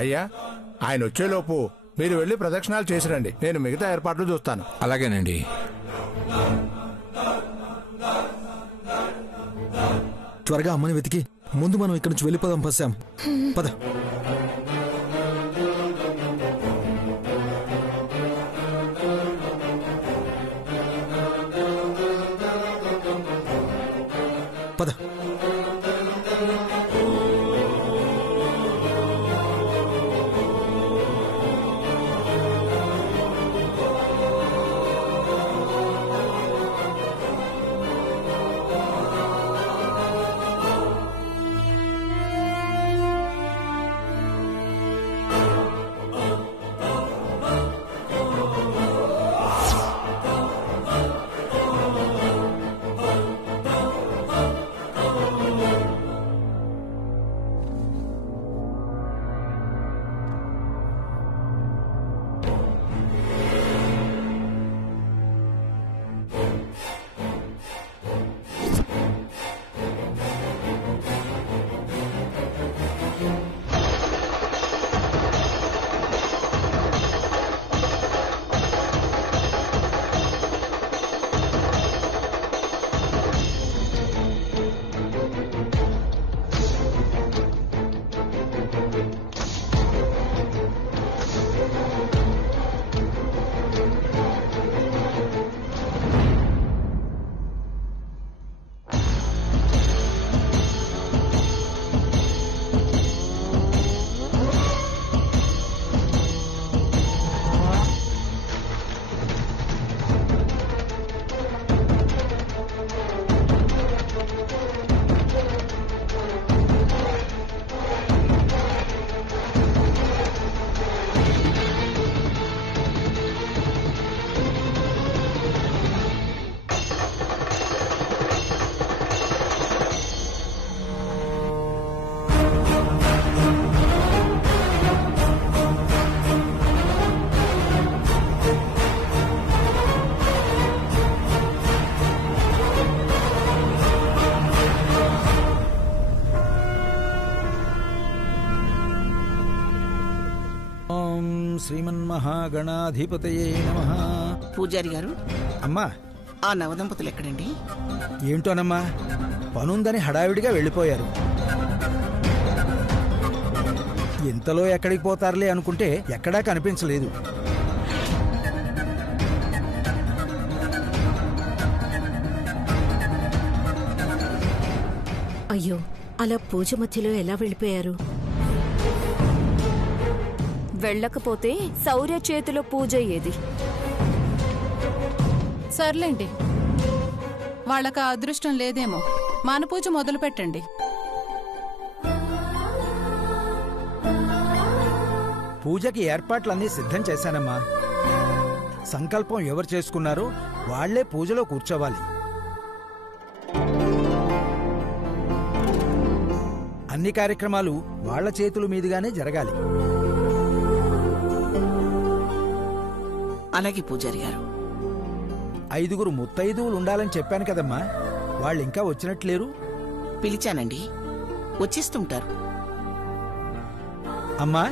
అయ్యా, ఆయన వచ్చేలోపు మీరు వెళ్ళి ప్రదక్షిణాలు చేసిరండి. నేను మిగతా ఏర్పాట్లు చూస్తాను. అలాగేనండి. త్వరగా అమ్మని వెతికి ముందు మనం ఇక్కడి నుంచి వెళ్ళిపోదాం. పసాం పద. పద. శ్రీమన్మహాగణాధిపతయే నమః. పూజారి గారు, అమ్మా, ఆ నవదంపతులు ఎక్కడండి? ఏంటోనమ్మా, పనుందని హడావిడిగా వెళ్ళిపోయారు. ఇంతలో ఎక్కడికి పోతారులే అనుకుంటే ఎక్కడా కనిపించలేదు. అయ్యో, అలా పూజ మధ్యలో ఎలా వెళ్ళిపోయారు? వెళ్ళకపోతే శౌర్య చేతిలో పూజ అయ్యేది. సర్లేండి, వాళ్ళకి ఆ అదృష్టం లేదేమో. మన పూజ మొదలు పెట్టండి. పూజకి ఏర్పాట్లన్నీ సిద్ధం చేశానమ్మా. సంకల్పం ఎవరు చేసుకున్నారో వాళ్లే పూజలో కూర్చోవాలి. అన్ని కార్యక్రమాలు వాళ్ల చేతుల మీదుగానే జరగాలి. అలాగే పూజారి గారు. 5 ముత్తైదువులు ఉండాలని చెప్పాను కదమ్మా, వాళ్ళు ఇంకా వచ్చినట్లేరు? పిలిచానండి, వచ్చేస్తుంటారు. అమ్మా,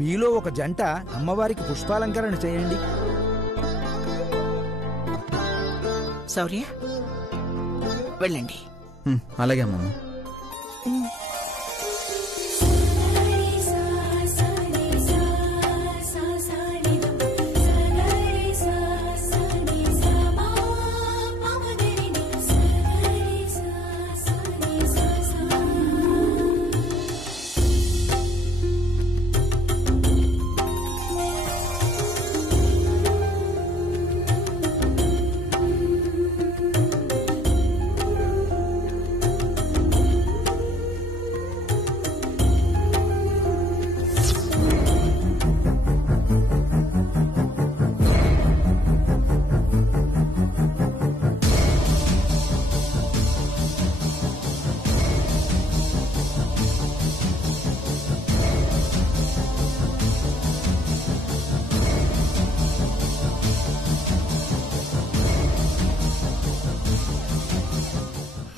మీలో ఒక జంట అమ్మవారికి పుష్పాలంకరణ చేయండి. శౌర్య, వెళ్ళండి. అలాగే అమ్మమ్మ.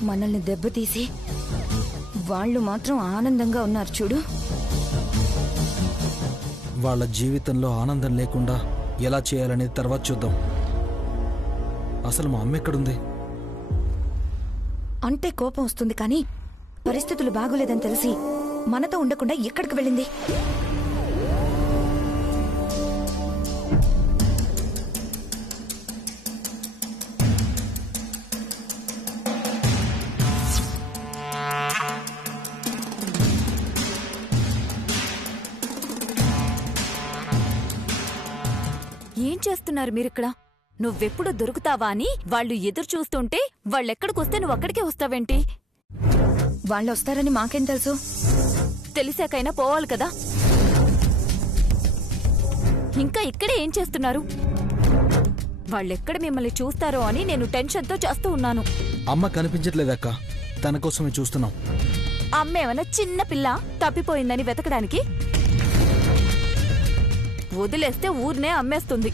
మనల్ని దెబ్బతీసి వాళ్ళు మాత్రం ఆనందంగా ఉన్నారు చూడు. వాళ్ళ జీవితంలో ఆనందం లేకుండా ఎలా చేయాలనేది తర్వాత చూద్దాం. అసలు మా అమ్మ ఎక్కడుంది? అంటే కోపం వస్తుంది కానీ పరిస్థితులు బాగోలేదని తెలిసి మనతో ఉండకుండా ఎక్కడికి వెళ్ళింది? ఏం చేస్తున్నారు మీరిక్కడ? నువ్వెప్పుడు దొరుకుతావా అని వాళ్ళు ఎదురు చూస్తుంటే వాళ్ళెక్కడికొస్తే నువ్వు అక్కడికే వస్తావేంటి? వాళ్ళు వస్తారని మాకేం తెలుసు? తెలిసాకైనా పోవాలి కదా. ఇంకా ఇక్కడే ఏం చేస్తున్నారు? వాళ్ళెక్కడ మిమ్మల్ని చూస్తారో అని నేను టెన్షన్తో చేస్తూ ఉన్నాను. అమ్మ కనిపించట్లేదక్క, తన కోసమే చూస్తున్నాం. అమ్మేమన్నా చిన్న పిల్ల తప్పిపోయిందని వెతకడానికి? వదిలేస్తే ఊరినే అమ్మేస్తుంది.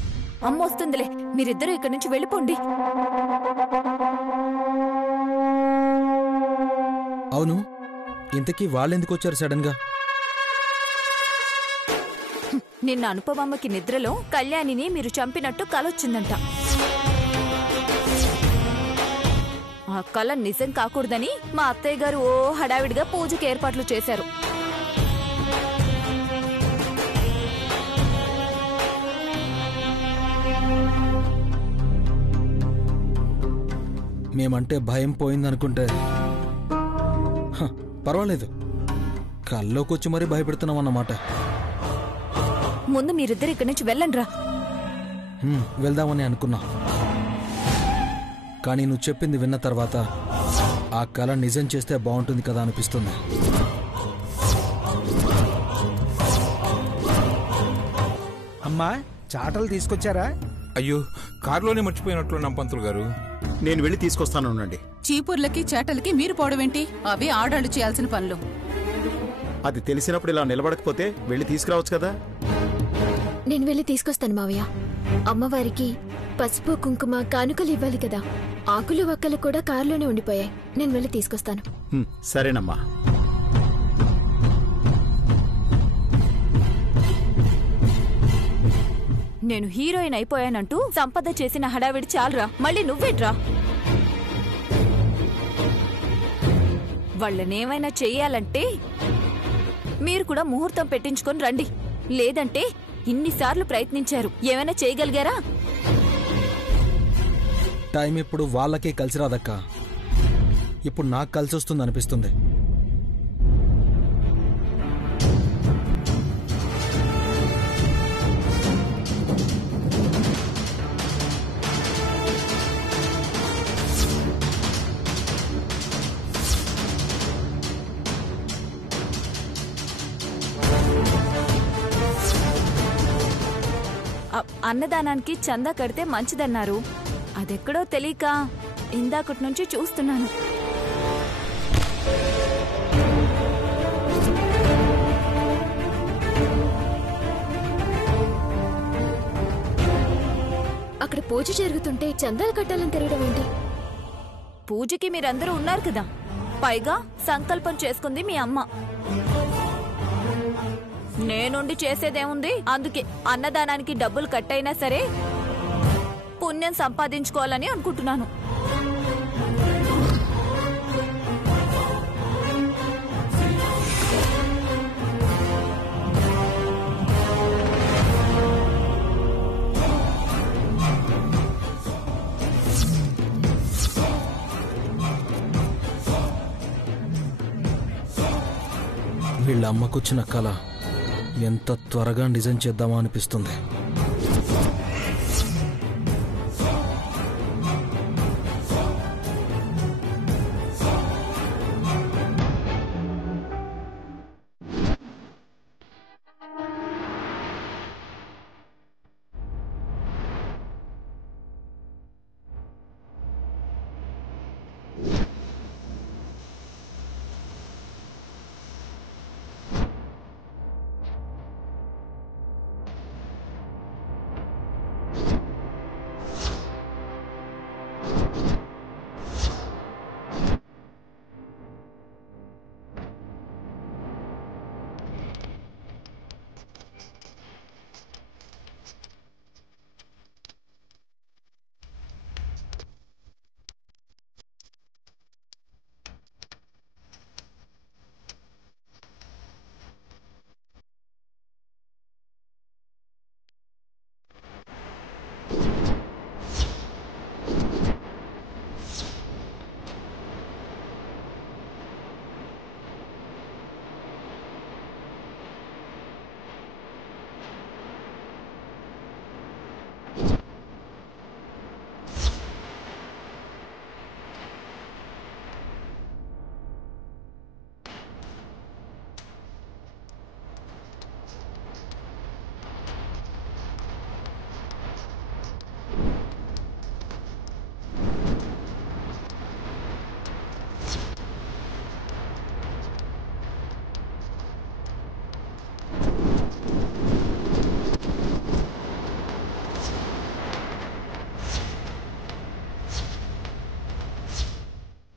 అమ్మొస్తుందిలే, మీరిద్దరూ ఇక్కడి నుంచి వెళ్ళిపోండి. అవును, ఇంతకీ వాళ్ళెందుకు వచ్చారు సడన్ గా? నిన్న అనుపవమ్మకి నిద్రలో కళ్యాణిని మీరు చంపినట్టు కలొచ్చిందంట. ఆ కల నిజం కాకూడదని మా అత్తయ్య గారు ఓ హడావిడిగా పూజకి ఏర్పాట్లు చేశారు. మేమంటే భయం పోయిందనుకుంటే పర్వాలేదు, కల్లోకొచ్చి మరీ భయపెడుతున్నాం అన్నమాట. ముందు మీరిద్దరు ఇక్కడి నుంచి వెళ్ళండ్రా. వెళ్దామని అనుకున్నా, కానీ నువ్వు చెప్పింది విన్న తర్వాత ఆ కళ నిజం చేస్తే బాగుంటుంది కదా అనిపిస్తుంది. అమ్మా, చాటలు తీసుకొచ్చారా? అయ్యో, కారులోనే మర్చిపోయినట్లున్నాం పంతులు గారు. నేను వెళ్ళి తీసుకొస్తాను ఉండండి. చీపుర్లకి చేటలకి మీరు పోవడమేంటి? అవి ఆడాళ్ళు చేయాల్సిన పనులు. అది తెలిసినప్పుడు ఇలా నిలబడకపోతే వెళ్ళి తీసుకురావచ్చు కదా. నేను వెళ్ళి తీసుకొస్తాను మావయ్య. అమ్మవారికి పసుపు కుంకుమ కానుకలు ఇవ్వాలి కదా. ఆకులు వక్కలు కూడా కారులోనే ఉండిపోయాయి. నేను వెళ్ళి తీసుకొస్తాను. సరేనమ్మా. నేను హీరోయిన్ అయిపోయానంటూ సంపద చేసిన హడావిడి చాలరా, మళ్ళీ నువ్వేట్రా? వాళ్ళనేమైనా చెయ్యాలంటే మీరు కూడా ముహూర్తం పెట్టించుకొని రండి. లేదంటే ఇన్నిసార్లు ప్రయత్నించారు, ఏమైనా చేయగలిగారా? టైం ఇప్పుడు వాళ్ళకే కలిసి రాదక్క, ఇప్పుడు నాకు కలిసి వస్తుంది అనిపిస్తుంది. అన్నదానానికి చందా కడితే మంచిదన్నారు. అదెక్కడో తెలియక ఇందాకటి నుంచి చూస్తున్నాను. అక్కడ పూజ జరుగుతుంటే చందాలు కట్టాలని తిరగడం ఏంటి? పూజకి మీరందరూ ఉన్నారు కదా, పైగా సంకల్పం చేసుకుంది మీ అమ్మ. నేనుండి చేసేదేముంది? అందుకే అన్నదానానికి డబ్బులు కట్టయినా సరే పుణ్యం సంపాదించుకోవాలని అనుకుంటున్నాను. వీళ్ళ అమ్మకొచ్చిన కళ ఎంత త్వరగా నిజం చేద్దామా అనిపిస్తుంది.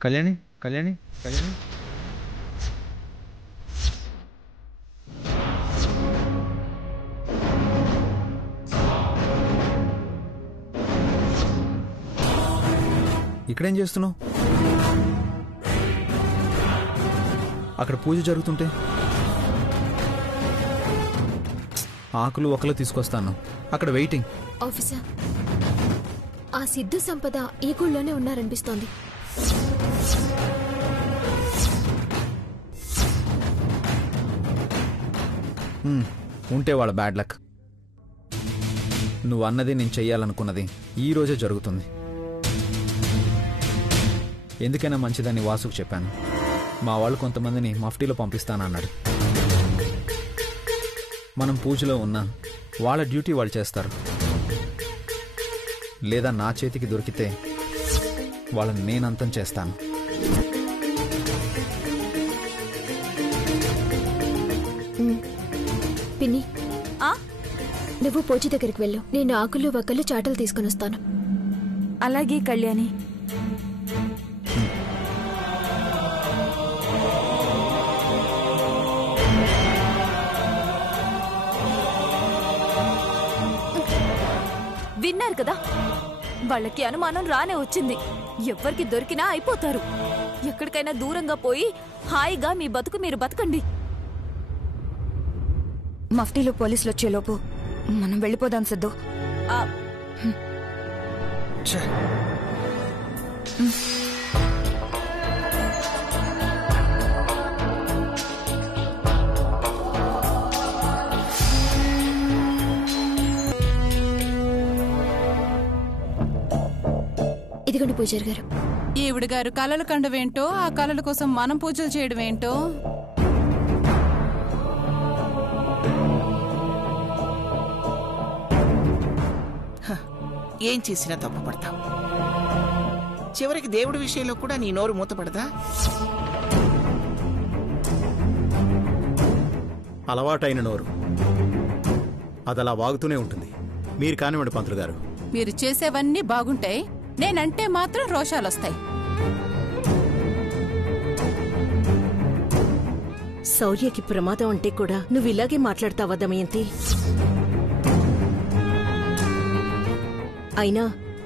కళ్యాణి కళ్యాణి కళ్యాణి ఇక్కడేం చేస్తున్నావు? అక్కడ పూజ జరుగుతుంటే ఆకులు ఒకలు తీసుకొస్తాను. అక్కడ వెయిటింగ్. ఆఫీసర్, ఆ సిద్ధు సంపద ఈ గుళ్ళోనే ఉన్నారనిపిస్తోంది. ఉంటే వాళ్ళ బ్యాడ్ లక్. నువ్వు అన్నది నేను చెయ్యాలనుకున్నది ఈ రోజే జరుగుతుంది. ఎందుకైనా మంచిదని వాసుకు చెప్పాను. మా వాళ్ళు కొంతమందిని మఫ్టీలో పంపిస్తానన్నాడు. మనం పూజలో ఉన్నా వాళ్ళ డ్యూటీ వాళ్ళు చేస్తారు. లేదా నా చేతికి దొరికితే వాళ్ళని నేనంతం చేస్తాను. పిన్ని, నువ్వు పూజ దగ్గరికి వెళ్ళు. నేను ఆకులు వక్కలు చాటలు తీసుకుని వస్తాను. అలాగే కళ్యాణి. విన్నారు కదా, వాళ్ళకి అనుమానం రానే వచ్చింది. ఎవ్వరికి దొరికినా అయిపోతారు. ఎక్కడికైనా దూరంగా పోయి హాయిగా మీ బతుకు మీరు బతకండి. మఫ్టీలో పోలీసులు వచ్చేలోపు మనం వెళ్ళిపోదాం సిద్ధు. ఇదిగోండి పూజారి గారు. ఈవిడ గారు కలలు కండవేంటో, ఆ కలల కోసం మనం పూజలు చేయడం ఏంటో. ఏం చేసినా తప్పు పడతావు. చివరికి దేవుడి విషయంలో కూడా నీ నోరు మూతపడదా? అలవాటైన నోరు అదలా వాగుతూనే ఉంటుంది. మీరు కానివ్వండి పంతులు గారు. మీరు చేసేవన్నీ బాగుంటాయి, నేనంటే మాత్రం రోషాలొస్తాయి. శౌర్యకి ప్రమాదం అంటే కూడా నువ్వు ఇలాగే మాట్లాడతావా దమయంతి? అయినా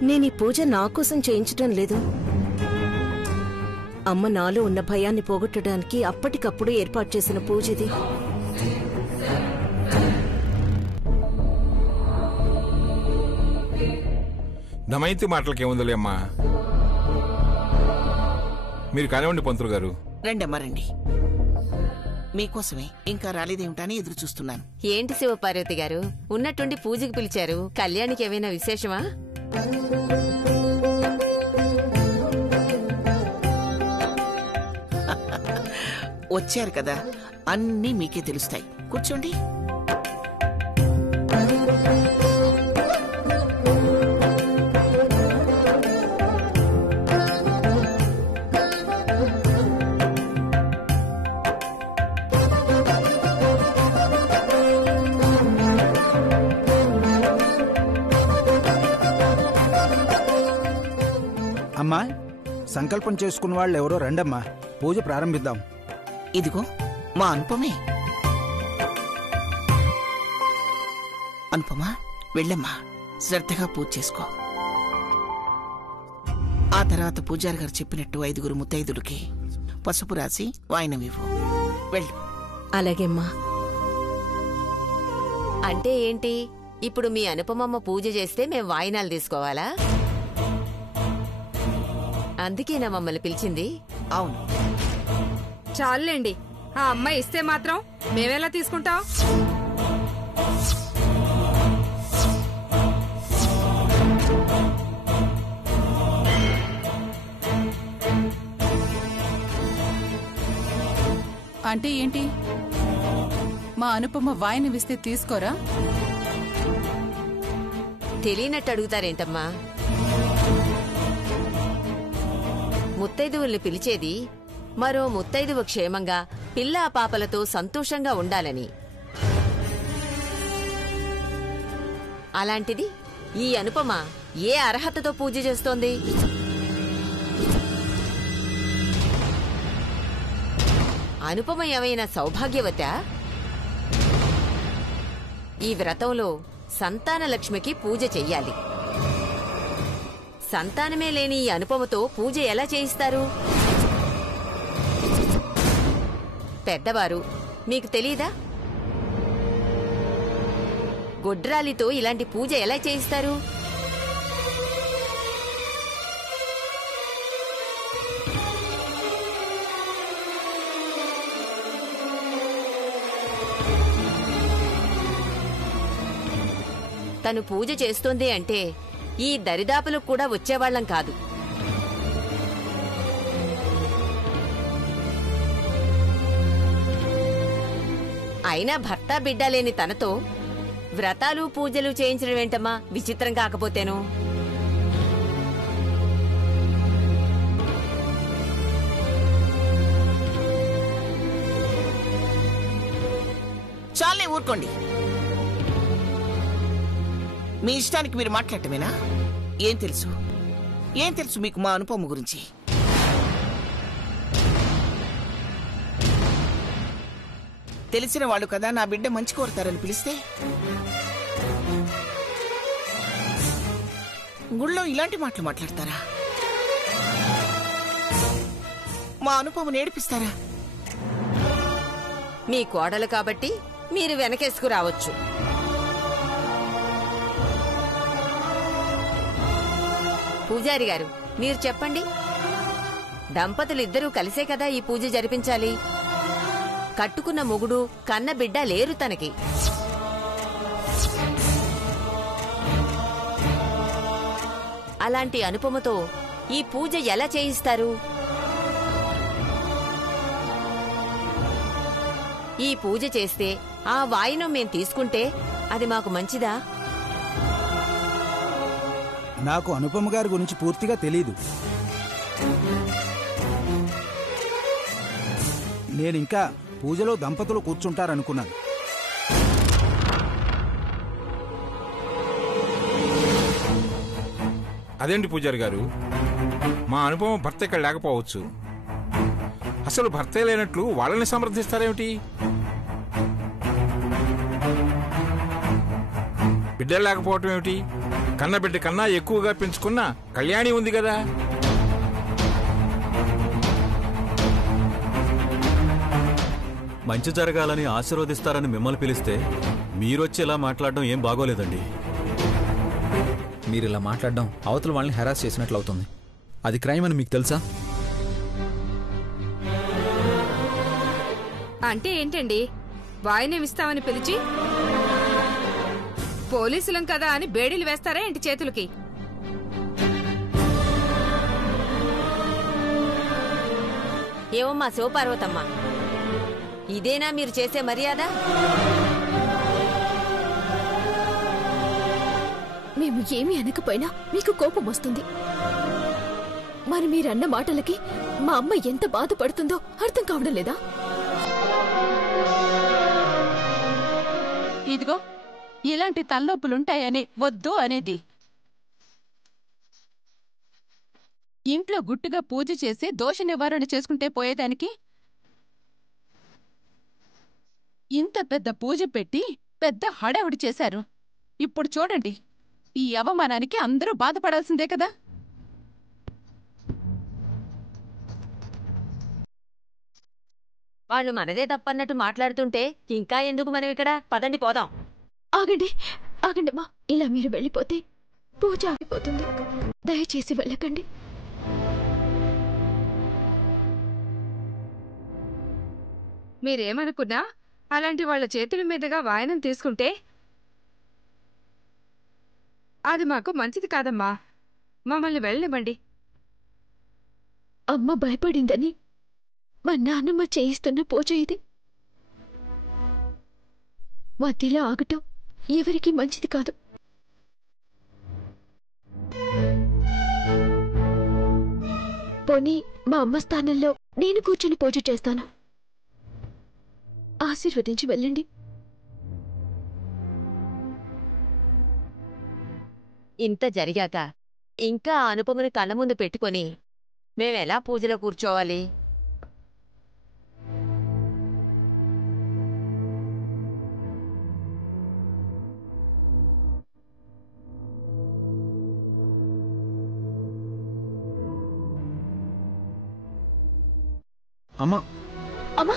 నేను ఈ పూజ నా కోసం చేయించటం లేదు. అమ్మ నాలో ఉన్న భయాన్ని పోగొట్టడానికి అప్పటికప్పుడు ఏర్పాటు చేసిన పూజ ఇది. దమయంతి మాటలకేముందిలే అమ్మా. మీరు కానివ్వండి పంతులు గారు. రండమ్మా రండి. మీకోసమే ఇంకా రాలేదేమిటని ఎదురు చూస్తున్నాను. ఏంటి శివపార్వతి గారు, ఉన్నట్టుండి పూజకి పిలిచారు? కళ్యాణికి ఏమైనా విశేషమా? వచ్చారు కదా, అన్నీ మీకే తెలుస్తాయి. కూర్చోండి. అమ్మా, సంకల్పం చేసుకున్న వాళ్ళు ఎవరో రండమ్మా, పూజ ప్రారంభిద్దాం. ఇదిగో మా అనుపమే. అనుపమా, వెళ్ళమ్మా, శ్రద్ధగా పూజ చేసుకో. ఆ తర్వాత పూజారి గారు చెప్పినట్టు 5 ముత్తైదులకి పసుపు రాసి వాయినమివ్వు. వెళ్ళు. అలాగేమ్మా. అంటే ఏంటి, ఇప్పుడు మీ అనుపమమ్మ పూజ చేస్తే మేం వాయినాలు తీసుకోవాలా? అందుకేనా మమ్మల్ని పిలిచింది? అవును. చాలండి, ఆ అమ్మాయి ఇస్తే మాత్రం మేమెలా తీసుకుంటాం? అంటే ఏంటి, మా అనుపమ వాయినవిస్తే తీసుకోరా? తెలియనట్టు అడుగుతారేంటమ్మా? ముత్తైదువుల్ని పిలిచేది మరో ముత్తైదువ క్షేమంగా పిల్లా పాపలతో సంతోషంగా ఉండాలని. అలాంటిది ఈ అనుపమ ఏ అర్హతతో పూజ చేస్తోంది? అనుపమ ఏమైనా సౌభాగ్యవతా? ఈ వ్రతంలో సంతాన లక్ష్మికి పూజ చెయ్యాలి. సంతానమే లేని ఈ అనుపమతో పూజ ఎలా చేయిస్తారు? పెద్దవారు, మీకు తెలీదా? గొడ్రాలితో ఇలాంటి పూజ ఎలా చేయిస్తారు? తను పూజ చేస్తోంది అంటే ఈ దరిదాపులకు కూడా వచ్చేవాళ్లం కాదు. అయినా భర్త బిడ్డ లేని తనతో వ్రతాలు పూజలు చేయించడం ఏంటమ్మా? విచిత్రం కాకపోతేను. చాలే ఊరుకోండి. మీ ఇష్టానికి మీరు మాట్లాడటమేనా? ఏం తెలుసు మీకు మా అనుపమ గురించి? తెలిసిన వాళ్ళు కదా నా బిడ్డ మంచి కోరుతారని పిలిస్తే గుళ్ళో ఇలాంటి మాటలు మాట్లాడతారా? మా అనుపమను ఏడిపిస్తారా? మీ కోడలు కాబట్టి మీరు వెనకేసుకు రావచ్చు. పూజారి గారు, మీరు చెప్పండి. దంపతులిద్దరూ కలిసే కదా ఈ పూజ జరిపించాలి. కట్టుకున్న మొగుడు కన్న బిడ్డ లేరు తనకి. అలాంటి అనుపమతో ఈ పూజ ఎలా చేయిస్తారు? ఈ పూజ చేస్తే ఆ వాయినం మేం తీసుకుంటే అది మాకు మంచిదా? నాకు అనుపమ గారి గురించి పూర్తిగా తెలీదు. నేనింకా పూజలో దంపతులు కూర్చుంటారనుకున్నాను. అదేంటి పూజారి గారు, మా అనుభవం భర్త ఇక్కడ లేకపోవచ్చు. అసలు భర్తే లేనట్లు వాళ్ళని సమర్థిస్తారేమిటి? బిడ్డలు లేకపోవటం ఏమిటి? కన్న బిడ్డ కన్నా ఎక్కువగా పెంచుకున్న కళ్యాణి ఉంది కదా. మంచి జరగాలని ఆశీర్వదిస్తారని మిమ్మల్ని పిలిస్తే మీరొచ్చి ఇలా మాట్లాడడం ఏం బాగోలేదండి. మీరు ఇలా మాట్లాడడం అవతల వాళ్ళని హెరాస్ చేసినట్లు అవుతుంది. అది క్రైమ్ అని మీకు తెలుసా? అంటే ఏంటండి? వాయినమిస్తామని పిలిచి పోలీసులం కదా అని బేడీలు వేస్తారా ఏంటి చేతులకి? ఏవమ్మా శివపార్వతమ్మ, ఇదేనా మీరు చేసే మర్యాద? మేము ఏమీ అనకపోయినా మీకు కోపం వస్తుంది. మరి మీరన్న మాటలకి మా అమ్మ ఎంత బాధపడుతుందో అర్థం కావడం లేదా? ఇదిగో ఇలాంటి తలనొప్పులుంటాయని వద్దు అనేది. ఇంట్లో గుట్టుగా పూజ చేసి దోష నివారణ చేసుకుంటే పోయేదానికి ఇంత పెద్ద పూజ పెట్టి పెద్ద హడావుడి చేశారు. ఇప్పుడు చూడండి, ఈ అవమానానికి అందరూ బాధపడాల్సిందే కదా. వాళ్ళు మనదే తప్పన్నట్టు మాట్లాడుతుంటే ఇంకా ఎందుకు మనం ఇక్కడ? పదండి పోదాం. ఆగండి ఆగండి మా, ఇలా మీరు వెళ్ళిపోతే పూజ ఆగిపోతుంది. దయచేసి వెళ్ళకండి. మీరేమనుకున్నా అలాంటి వాళ్ళ చేతుల మీదుగా వాయనం తీసుకుంటే అది మాకు మంచిది కాదమ్మా. మమ్మల్ని వెళ్ళనివ్వండి. అమ్మ భయపడిందని మా నాన్నమ్మ చేయిస్తున్న పూజ ఇది. మధ్యలో ఆగటం ఎవరికి మంచిది కాదు. పోనీ మా అమ్మ స్థానంలో నేను కూర్చొని పూజ చేస్తాను. ఆశీర్వదించి వెళ్ళండి. ఇంత జరిగాక ఇంకా ఆ అనుపమని కళ్ళ ముందు పెట్టుకొని మేమెలా పూజలో కూర్చోవాలి? అమ్మా అమ్మా